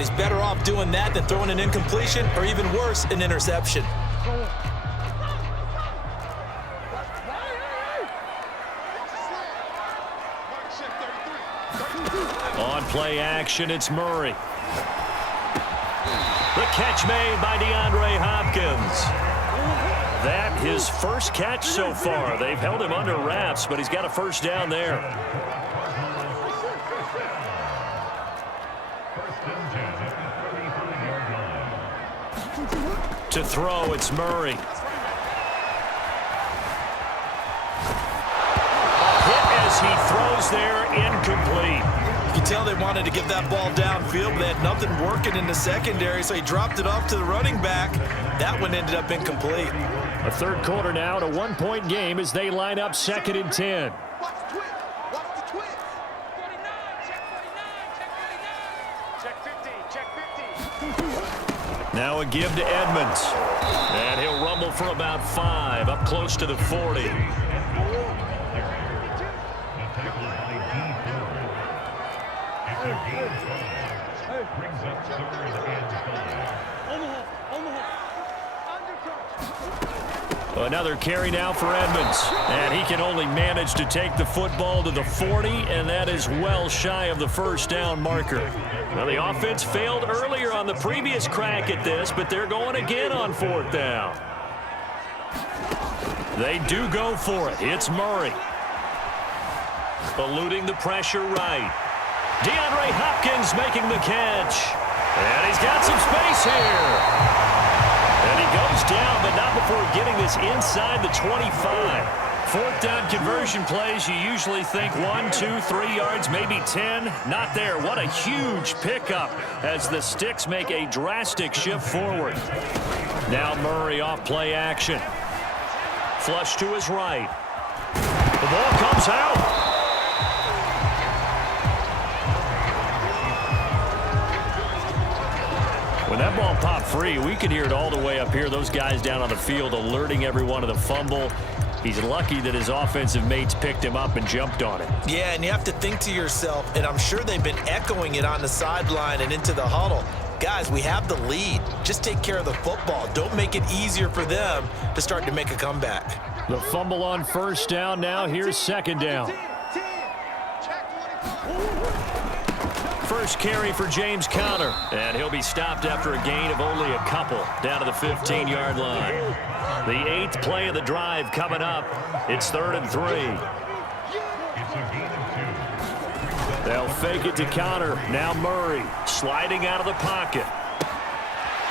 but he's better off doing that than throwing an incompletion or even worse, an interception. On play action, it's Murray. The catch made by DeAndre Hopkins. That his first catch so far. They've held him under wraps, but he's got a first down there. To throw, it's Murray. Hit as he throws there, incomplete. You can tell they wanted to get that ball downfield, but they had nothing working in the secondary, so he dropped it off to the running back. That one ended up incomplete. A third quarter now, and a one-point game as they line up 2nd and 10. Now a give to Edmonds. And he'll rumble for about 5, up close to the 40. Another carry now for Edmonds. And he can only manage to take the football to the 40, and that is well shy of the first down marker. Well, the offense failed earlier on the previous crack at this, but they're going again on 4th down. They do go for it. It's Murray. Eluding the pressure right. DeAndre Hopkins making the catch. And he's got some space here. And he goes down, but not before getting this inside the 25. 4th down conversion plays, you usually think 1, 2, 3 yards, maybe 10. Not there. What a huge pickup as the Sticks make a drastic shift forward. Now Murray off play action. Flush to his right. The ball comes out. When that ball popped free, we could hear it all the way up here. Those guys down on the field alerting everyone of the fumble. He's lucky that his offensive mates picked him up and jumped on it. Yeah, and you have to think to yourself, and I'm sure they've been echoing it on the sideline and into the huddle. Guys, we have the lead. Just take care of the football. Don't make it easier for them to start to make a comeback. The fumble on first down now. Here's 2nd down. First carry for James Conner, and he'll be stopped after a gain of only a couple down to the 15-yard line. The 8th play of the drive coming up. It's 3rd and 3. They'll fake it to Conner. Now Murray sliding out of the pocket.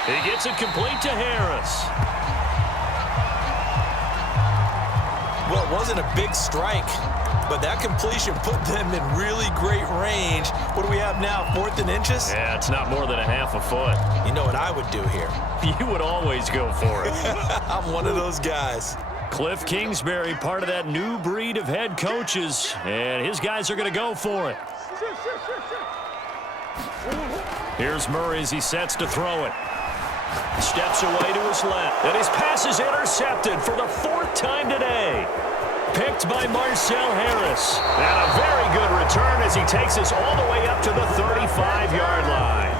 He gets it complete to Harris. Well, it wasn't a big strike, but that completion put them in really great range. What do we have now, 4th and inches? Yeah, it's not more than a half a foot. You know what I would do here? You would always go for it. I'm one of those guys. Cliff Kingsbury, part of that new breed of head coaches, and his guys are going to go for it. Here's Murray as he sets to throw it. Steps away to his left, and his pass is intercepted for the 4th time today. Picked by Marcel Harris. And a very good return as he takes us all the way up to the 35-yard line.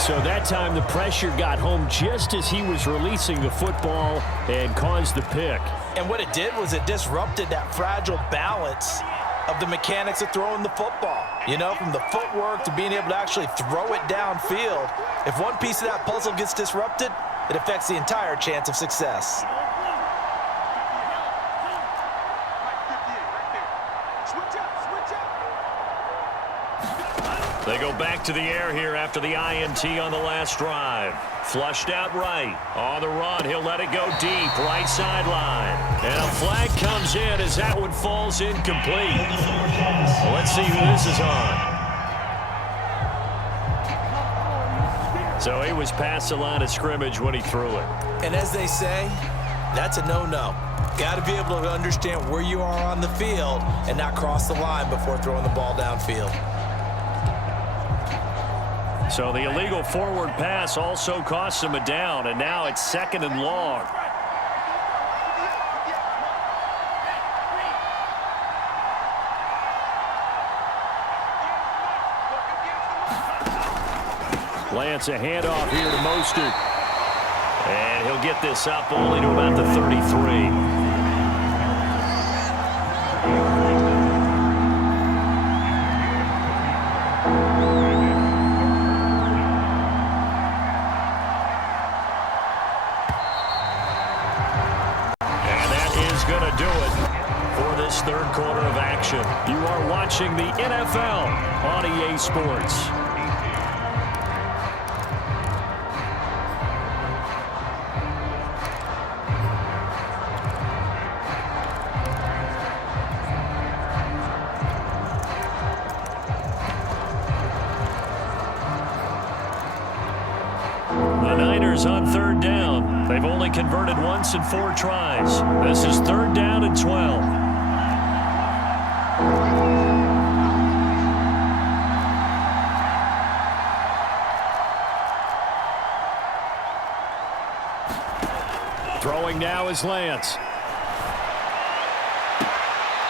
So that time the pressure got home just as he was releasing the football and caused the pick. And what it did was it disrupted that fragile balance of the mechanics of throwing the football. You know, from the footwork to being able to actually throw it downfield. If one piece of that puzzle gets disrupted, it affects the entire chance of success. They go back to the air here after the INT on the last drive. Flushed out right. On the run, he'll let it go deep, right sideline. And a flag comes in as that one falls incomplete. Well, let's see who this is on. So he was past the line of scrimmage when he threw it. And as they say, that's a no-no. Got to be able to understand where you are on the field and not cross the line before throwing the ball downfield. So the illegal forward pass also costs him a down, and now it's 2nd and long. Lance, a handoff here to Mostert. And he'll get this up only to about the 33. Third quarter of action. You are watching the NFL on EA Sports. The Niners on third down. They've only converted once in 4 tries. This is third down and 12. Throwing now is Lance.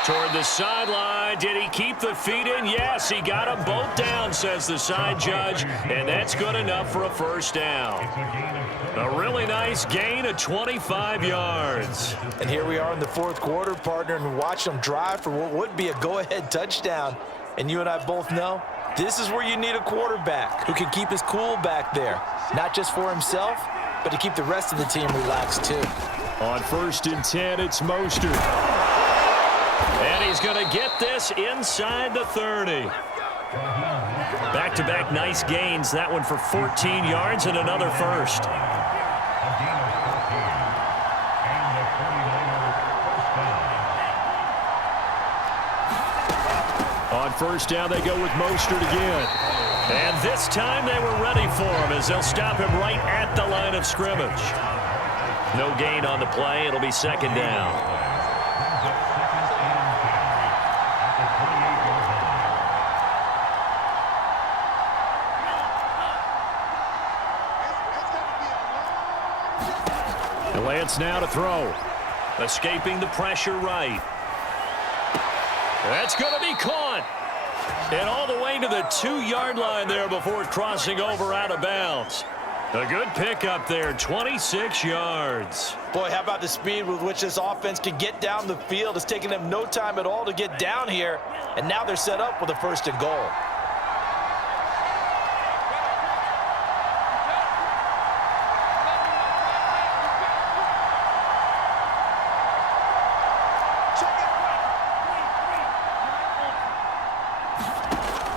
Toward the sideline. Did he keep the feet in? Yes, he got them both down, says the side judge. And that's good enough for a first down. A really nice gain of 25 yards. And here we are in the fourth quarter, partner, and watch them drive for what would be a go-ahead touchdown. And you and I both know this is where you need a quarterback who can keep his cool back there. Not just for himself, but to keep the rest of the team relaxed too. On 1st and 10, it's Mostert. And he's going to get this inside the 30. Back-to-back nice gains. That one for 14 yards and another first. On 1st down, they go with Mostert again. And this time they were ready for him as they'll stop him right at the line of scrimmage. No gain on the play. It'll be 2nd down. Lance now to throw. Escaping the pressure right. That's going to be caught. And all the way to the 2-yard line there before crossing over out of bounds. A good pickup there, 26 yards. Boy, how about the speed with which this offense can get down the field? It's taking them no time at all to get down here. And now they're set up with a 1st and goal.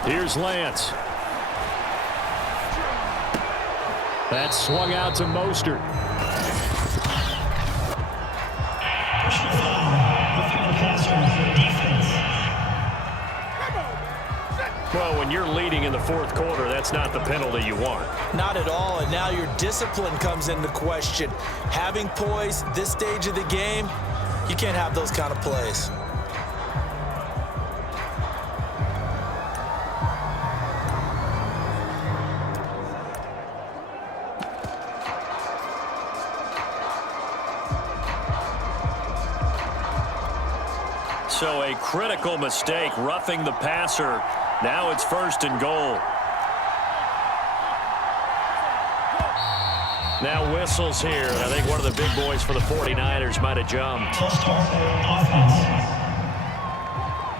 Here's Lance. That's swung out to Mostert. Well, when you're leading in the 4th quarter, that's not the penalty you want. Not at all, and now your discipline comes into question. Having poise this stage of the game, you can't have those kind of plays. So a critical mistake, roughing the passer. Now it's 1st and goal. Now whistles here. I think one of the big boys for the 49ers might have jumped.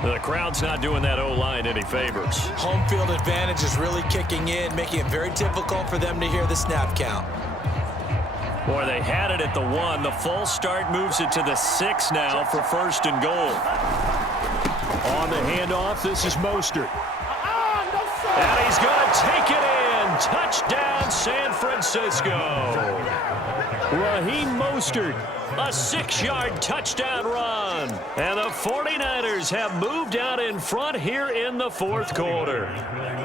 The crowd's not doing that O-line any favors. Home field advantage is really kicking in, making it very difficult for them to hear the snap count. Boy, they had it at the 1. The false start moves it to the 6 now for 1st and goal. On the handoff, this is Mostert. And he's going to take it in. Touchdown, San Francisco. Raheem Mostert, a 6-yard touchdown run. And the 49ers have moved out in front here in the 4th quarter.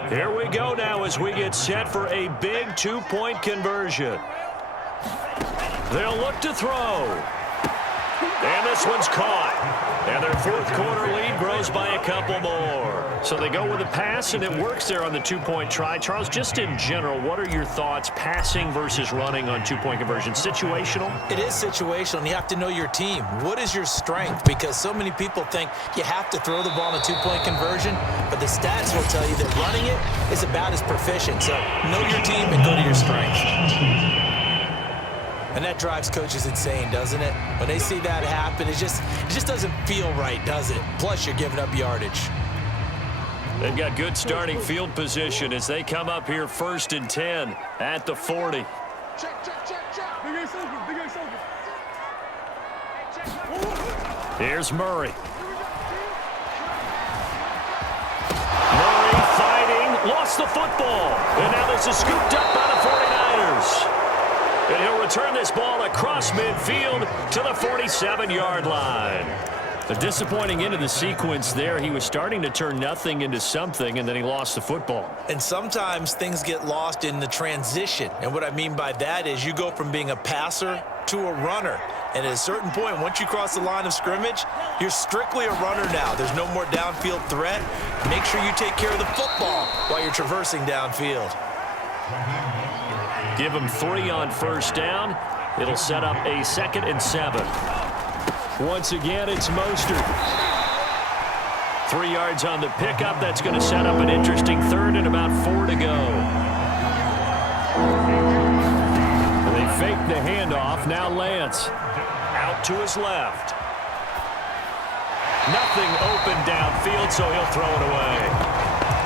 Here we go now as we get set for a big 2-point conversion. They'll look to throw. And this one's caught. And their fourth quarter lead grows by a couple more. So they go with a pass, and it works there on the two-point try. Charles, just in general, what are your thoughts passing versus running on two-point conversion? Situational? It is situational, and you have to know your team. What is your strength? Because so many people think you have to throw the ball in a two-point conversion, but the stats will tell you that running it is about as proficient. So know your team and go to your strength. And that drives coaches insane, doesn't it? When they see that happen, it just doesn't feel right, does it? Plus, you're giving up yardage. They've got good starting field position as they come up here 1st and 10 at the 40. Check. Big Ace open. Here's Murray. Murray fighting, lost the football. And now this is scooped up by the 49ers. And he'll return this ball across midfield to the 47-yard line. A disappointing end of the sequence there. He was starting to turn nothing into something, and then he lost the football. And sometimes things get lost in the transition. And what I mean by that is you go from being a passer to a runner. And at a certain point, once you cross the line of scrimmage, you're strictly a runner now. There's no more downfield threat. Make sure you take care of the football while you're traversing downfield. Give him 3 on first down. It'll set up a 2nd and 7. Once again, it's Mostert. 3 yards on the pickup. That's going to set up an interesting 3rd and about 4 to go. They fake the handoff. Now Lance out to his left. Nothing open downfield, so he'll throw it away.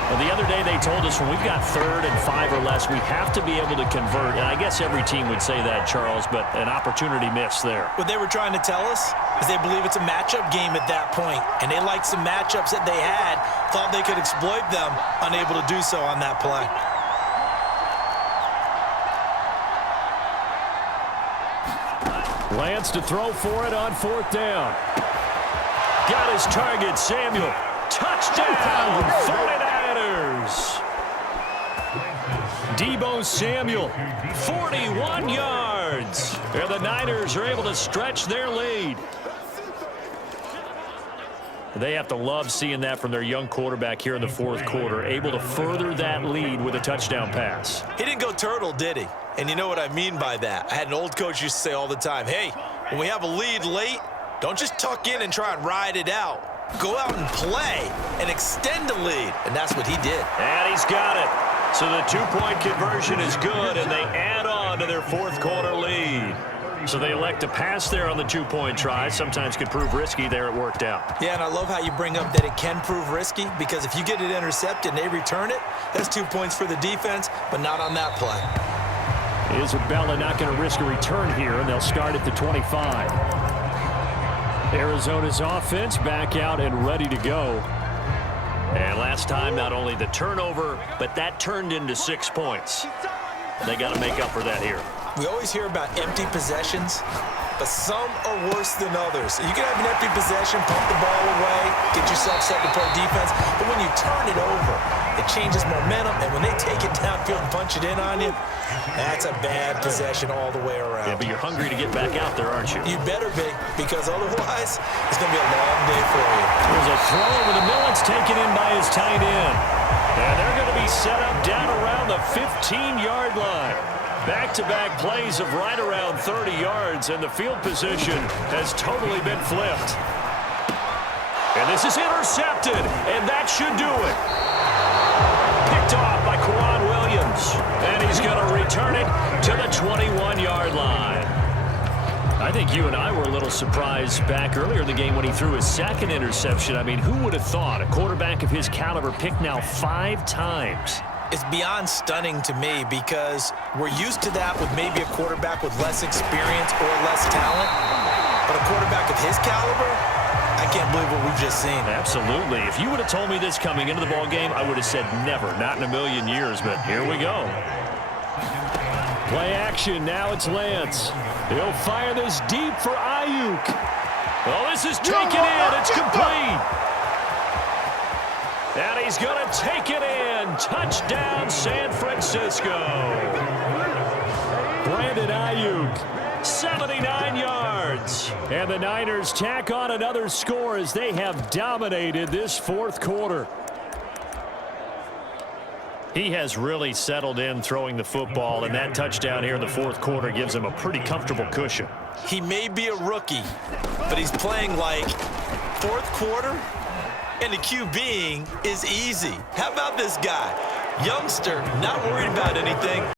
Well, the other day they told us when we've got 3rd and 5 or less, we have to be able to convert. And I guess every team would say that, Charles, but an opportunity missed there. What they were trying to tell us is they believe it's a matchup game at that point, and they liked some matchups that they had, thought they could exploit them, unable to do so on that play. Lance to throw for it on 4th down. Got his target, Samuel. Touchdown, 49ers. Deebo Samuel, 41 yards. And the Niners are able to stretch their lead. They have to love seeing that from their young quarterback here in the 4th quarter, able to further that lead with a touchdown pass. He didn't go turtle, did he? And you know what I mean by that. I had an old coach used to say all the time, hey, when we have a lead late, don't just tuck in and try and ride it out. Go out and play and extend the lead. And that's what he did. And he's got it. So the 2-point conversion is good, and they add on to their 4th quarter lead. So they elect to pass there on the 2-point try. Sometimes could prove risky. There it worked out. Yeah, and I love how you bring up that it can prove risky, because if you get it intercepted and they return it, that's 2 points for the defense, but not on that play. Isabella not going to risk a return here, and they'll start at the 25. Arizona's offense back out and ready to go. And last time, not only the turnover, but that turned into 6 points. They got to make up for that here. We always hear about empty possessions, but some are worse than others. You can have an empty possession, pump the ball away, get yourself set to play defense, but when you turn it over, it changes momentum, and when they take it downfield and punch it in on you, that's a bad possession all the way around. Yeah, but you're hungry to get back out there, aren't you? You better be, because otherwise, it's going to be a long day for you. There's a throw over the middle. It's taken in by his tight end. And they're going to be set up down around the 15-yard line. Back-to-back plays of right around 30 yards, and the field position has totally been flipped. And this is intercepted, and that should do it. Picked off by Quran Williams, and he's going to return it to the 21-yard line. I think you and I were a little surprised back earlier in the game when he threw his 2nd interception. I mean, who would have thought a quarterback of his caliber picked now 5 times? It's beyond stunning to me, because we're used to that with maybe a quarterback with less experience or less talent. But a quarterback of his caliber, I can't believe what we've just seen. Absolutely. If you would have told me this coming into the ball game, I would have said never, not in a million years, but here we go. Play action. Now it's Lance. He'll fire this deep for Ayuk. Oh, this is taken in. It's complete. And he's going to take it in. Touchdown, San Francisco. Brandon Ayuk, 79 yards. yards. And the Niners tack on another score as they have dominated this fourth quarter. He has really settled in throwing the football, and that touchdown here in the fourth quarter gives him a pretty comfortable cushion. He may be a rookie, but he's playing like fourth quarter, and the QBing is easy. How about this guy? Youngster, not worried about anything.